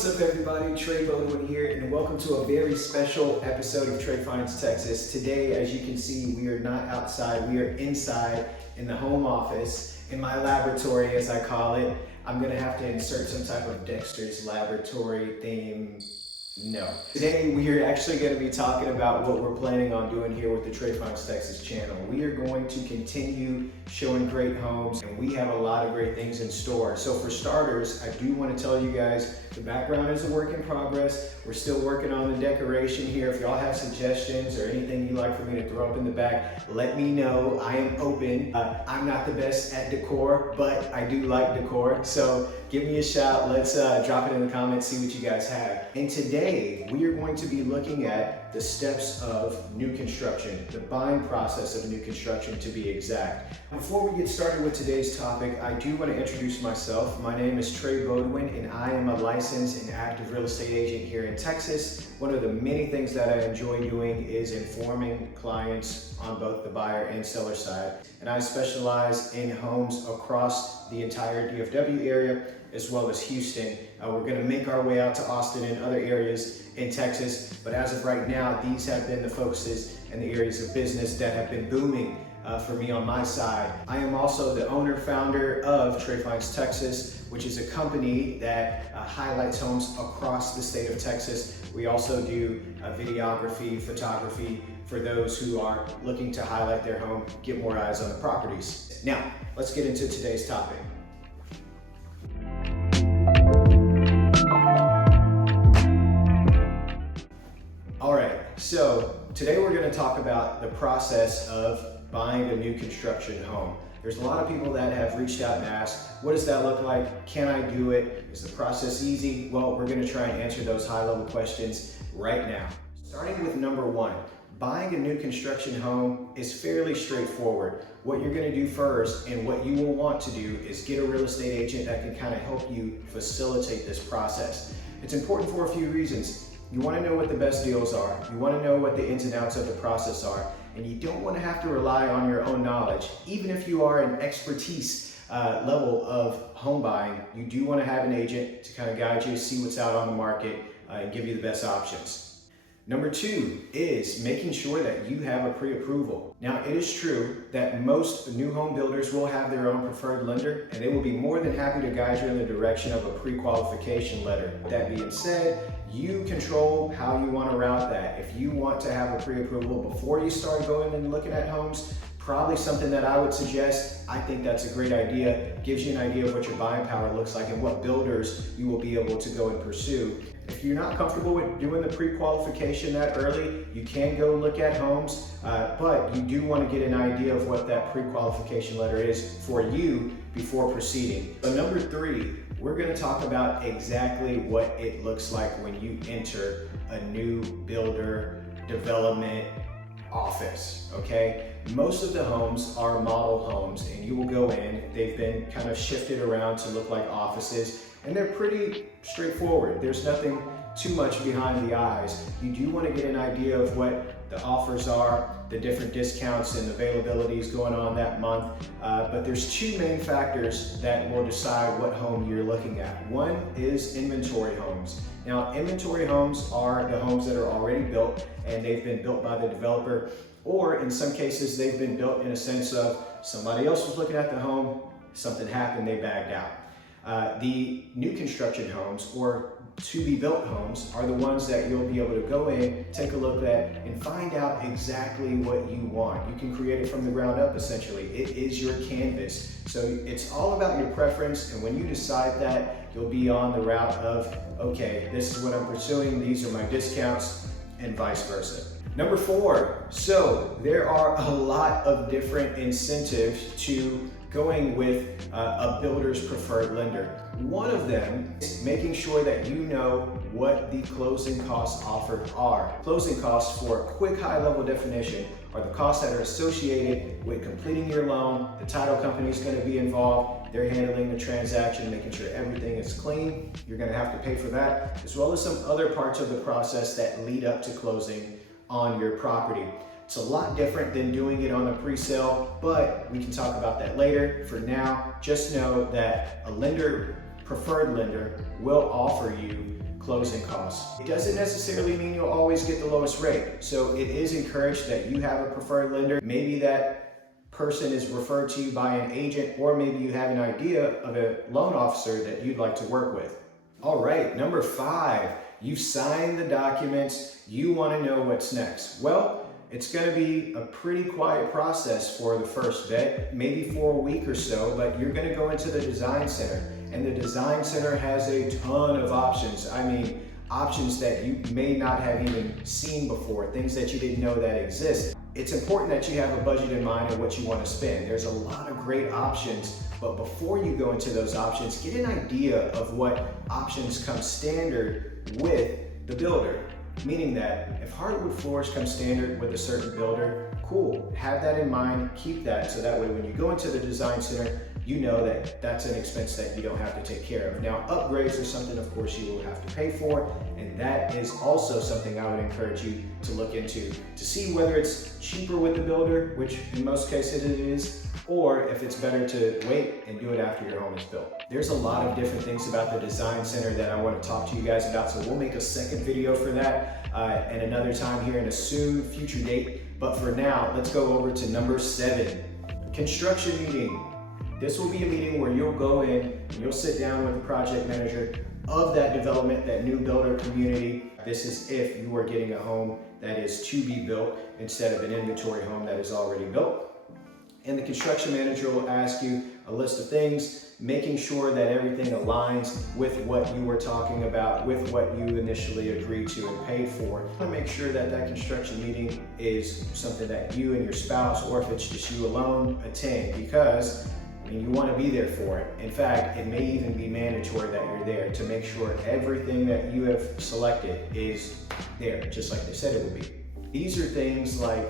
What's up everybody, Trey here, and welcome to a very special episode of Trey Finds Texas. Today, as you can see, we are not outside, we are inside in the home office, in my laboratory as I call it. I'm gonna have to insert some type of Dexter's laboratory theme. No. Today we are actually going to be talking about what we're planning on doing here with the TreyFindsTx channel. We are going to continue showing great homes, and we have a lot of great things in store. So for starters, I do want to tell you guys the background is a work in progress. We're still working on the decoration here. If y'all have suggestions or anything you'd like for me to throw up in the back, let me know. I am open. I'm not the best at decor, but I do like decor. So give me a shout. Let's drop it in the comments, see what you guys have. And today, we are going to be looking at the steps of new construction, the buying process of new construction to be exact. Before we get started with today's topic, I do want to introduce myself. My name is Trey Bodwin, and I am a licensed and active real estate agent here in Texas. One of the many things that I enjoy doing is informing clients on both the buyer and seller side. And I specialize in homes across the entire DFW area, as well as Houston. We're gonna make our way out to Austin and other areas in Texas, but as of right now, these have been the focuses and the areas of business that have been booming for me on my side. I am also the owner, founder of TreyFindsTx, which is a company that highlights homes across the state of Texas. We also do videography, photography for those who are looking to highlight their home, get more eyes on the properties. Now, let's get into today's topic. All right, so today we're going to talk about the process of buying a new construction home. There's a lot of people that have reached out and asked, what does that look like? Can I do it? Is the process easy? Well, we're going to try and answer those high-level questions right now. Starting with number one, buying a new construction home is fairly straightforward. What you're going to do first and what you will want to do is get a real estate agent that can kind of help you facilitate this process. It's important for a few reasons. You want to know what the best deals are. You want to know what the ins and outs of the process are. And you don't want to have to rely on your own knowledge. Even if you are an expertise level of home buying, you do want to have an agent to kind of guide you, see what's out on the market, and give you the best options. Number two is making sure that you have a pre-approval. Now, it is true that most new home builders will have their own preferred lender, and they will be more than happy to guide you in the direction of a pre-qualification letter. That being said, you control how you want to route that. If you want to have a pre-approval before you start going and looking at homes, probably something that I would suggest. I think that's a great idea. Gives you an idea of what your buying power looks like and what builders you will be able to go and pursue. If you're not comfortable with doing the pre-qualification that early, you can go look at homes, but you do want to get an idea of what that pre-qualification letter is for you before proceeding. So number three, we're going to talk about exactly what it looks like when you enter a new builder development office, okay? Most of the homes are model homes, and you will go in, they've been kind of shifted around to look like offices, and they're pretty straightforward. There's nothing too much behind the eyes. You do want to get an idea of what the offers are, the different discounts and availabilities going on that month, but there's two main factors that will decide what home you're looking at. One is inventory homes. Now, inventory homes are the homes that are already built and they've been built by the developer, or in some cases they've been built in a sense of somebody else was looking at the home, something happened, they bagged out. The new construction homes or to-be-built homes are the ones that you'll be able to go in, take a look at, and find out exactly what you want. You can create it from the ground up, essentially. It is your canvas. So it's all about your preference, and when you decide that, you'll be on the route of, okay, this is what I'm pursuing, these are my discounts, and vice versa. Number four, so there are a lot of different incentives to going with a builder's preferred lender. One of them is making sure that you know what the closing costs offered are. Closing costs, for a quick high-level definition, are the costs that are associated with completing your loan. The title company is going to be involved. They're handling the transaction, making sure everything is clean. You're going to have to pay for that, as well as some other parts of the process that lead up to closing on your property. It's a lot different than doing it on a pre-sale, but we can talk about that later. For now, just know that a lender, preferred lender, will offer you closing costs. It doesn't necessarily mean you'll always get the lowest rate. So it is encouraged that you have a preferred lender. Maybe that person is referred to you by an agent, or maybe you have an idea of a loan officer that you'd like to work with. All right, number 5, you've signed the documents. You want to know what's next. Well, it's going to be a pretty quiet process for the first bit, maybe for a week or so, but you're going to go into the design center, and the design center has a ton of options. I mean, options that you may not have even seen before, things that you didn't know that exist. It's important that you have a budget in mind of what you want to spend. There's a lot of great options, but before you go into those options, get an idea of what options come standard with the builder. Meaning that if hardwood floors come standard with a certain builder, cool, have that in mind, keep that, so that way when you go into the design center, you know that that's an expense that you don't have to take care of. Now, upgrades are something, of course, you will have to pay for, and that is also something I would encourage you to look into to see whether it's cheaper with the builder, which in most cases it is, or if it's better to wait and do it after your home is built. There's a lot of different things about the design center that I want to talk to you guys about, so we'll make a second video for that and another time here in a soon future date. But for now, let's go over to number 7, construction meeting. This will be a meeting where you'll go in and you'll sit down with the project manager of that development, that new builder community. This is if you are getting a home that is to be built instead of an inventory home that is already built. And the construction manager will ask you a list of things, making sure that everything aligns with what you were talking about, with what you initially agreed to and paid for. You want to make sure that that construction meeting is something that you and your spouse, or if it's just you alone, attend, because you want to be there for it. In fact, it may even be mandatory that you're there to make sure everything that you have selected is there, just like they said it would be. These are things like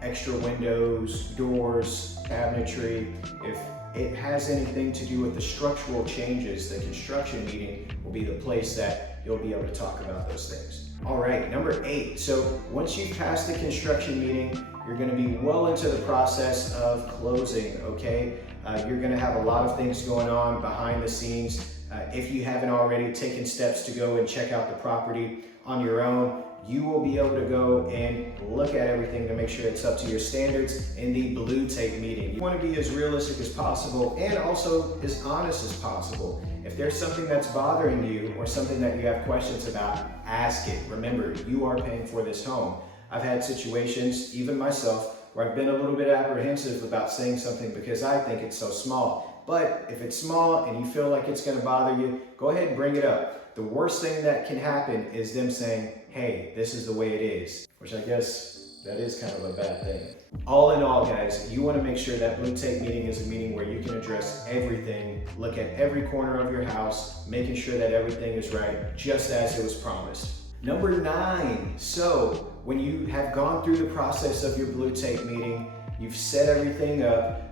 extra windows, doors, cabinetry. If it has anything to do with the structural changes, the construction meeting will be the place that you'll be able to talk about those things. All right, number 8. So once you've passed the construction meeting, you're going to be well into the process of closing, okay? You're going to have a lot of things going on behind the scenes. If you haven't already taken steps to go and check out the property on your own, you will be able to go and look at everything to make sure it's up to your standards in the blue tape meeting. You want to be as realistic as possible and also as honest as possible. If there's something that's bothering you or something that you have questions about, ask it. Remember, you are paying for this home. I've had situations, even myself, where I've been a little bit apprehensive about saying something because I think it's so small. But if it's small and you feel like it's going to bother you, go ahead and bring it up. The worst thing that can happen is them saying, hey, this is the way it is, which I guess that is kind of a bad thing. All in all, guys, you want to make sure that blue tape meeting is a meeting where you can address everything, look at every corner of your house, making sure that everything is right, just as it was promised. Number 9, so when you have gone through the process of your blue tape meeting, you've set everything up,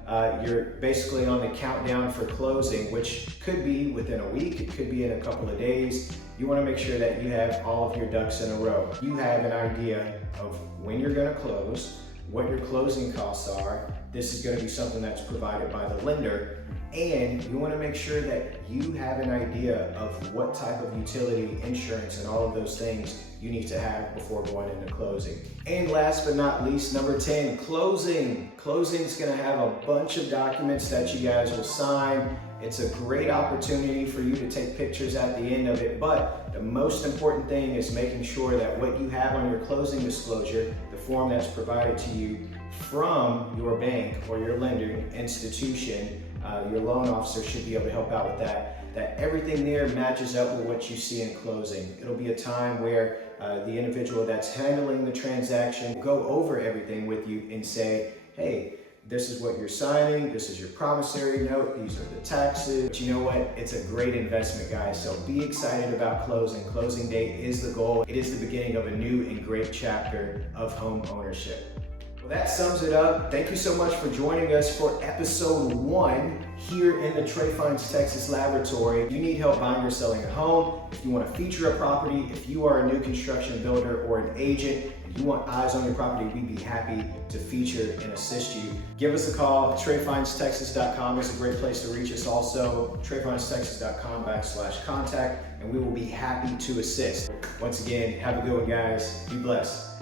you're basically on the countdown for closing, which could be within a week, it could be in a couple of days. You want to make sure that you have all of your ducks in a row. You have an idea of when you're going to close, what your closing costs are. This is going to be something that's provided by the lender. And you want to make sure that you have an idea of what type of utility, insurance, and all of those things you need to have before going into closing. And last but not least, number 10, closing. Closing is going to have a bunch of documents that you guys will sign. It's a great opportunity for you to take pictures at the end of it, but the most important thing is making sure that what you have on your closing disclosure, the form that's provided to you from your bank or your lending institution, your loan officer should be able to help out with that everything there matches up with what you see in closing. It'll be a time where the individual that's handling the transaction will go over everything with you and say, hey, this is what you're signing, this is your promissory note, these are the taxes. But you know what? It's a great investment, guys, so be excited about closing. Closing date is the goal. It is the beginning of a new and great chapter of home ownership. Well, that sums it up. Thank you so much for joining us for episode 1 here in the TreyFindsTx laboratory. If you need help buying or selling a home, if you want to feature a property, if you are a new construction builder or an agent, and you want eyes on your property, we'd be happy to feature and assist you. Give us a call. TreyFindsTx.com is a great place to reach us also. TreyFindsTx.com/contact, and we will be happy to assist. Once again, have a good one, guys. Be blessed.